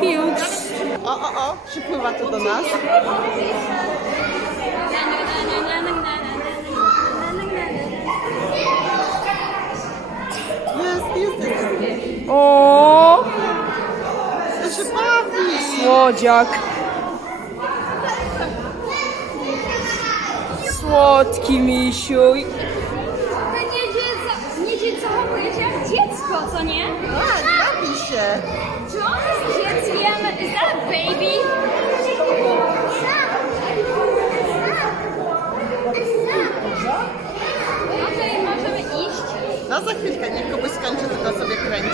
Piłcz. O, o, o, przypływa to do nas. Jest, jest, jest. O, To się bawi. słodziak. Słodki misiu. To nie dziecko, nie dziecko, jak dziecko, co nie? Tak się. Jest za możemy iść. No za chwilkę, niech kogoś skończy, tylko sobie kręci.